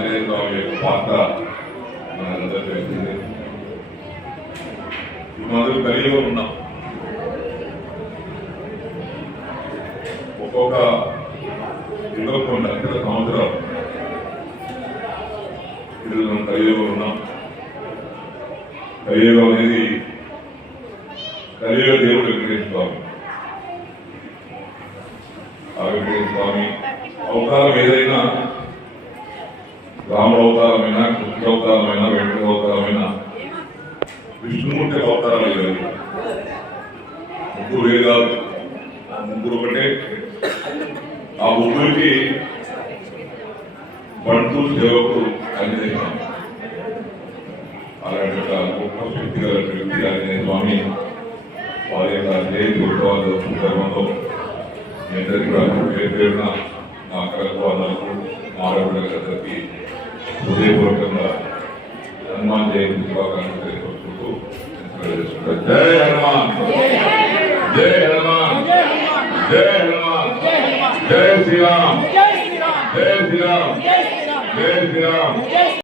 ఆంజనేయ స్వామి యొక్క పాత్ర మనందరూ తెలిసింది. మనం కలిగి ఉన్నాం. ఒక్కొక్క 21 లక్షల సంవత్సరాలు ఈరోజు మనం కలియుగంలో ఉన్నాం. కలియుగం అనేది కలియుగ దేవుడు వెంకటేశ్వర స్వామి. ఆ వెంకటేశ్వర స్వామి అవతారం ఏదైనా, రాముడు అవతారమైనా, కృష్ణ అవతారమైనా, వెంకట అవతారమైనా, విష్ణుమూర్తి అవతారాలు లేవు. ముగ్గురు వేదాలు, ముగ్గురు ఒకటే. ఆ ముగ్గురికి బంటు సేవకుడు ఆంజనేయ స్వామి. అలాంటి గొప్ప శక్తి గల వ్యక్తి ఆంజనేయ స్వామి. వారి యొక్క జయంతి ఉత్సవాల సందర్భంలో పేరున నా కళాకారులకు, మానవులందరికీ హృదయపూర్వకంగా హనుమాన్ జయంతి శుభాకాంక్షలు తెలియజేసుకుంటూ జై హనుమాన్, జై హనుమాన్, జై హనుమాన్, జై శ్రీరామ్, జై శ్రీరామ్, జై శ్రీరామ్.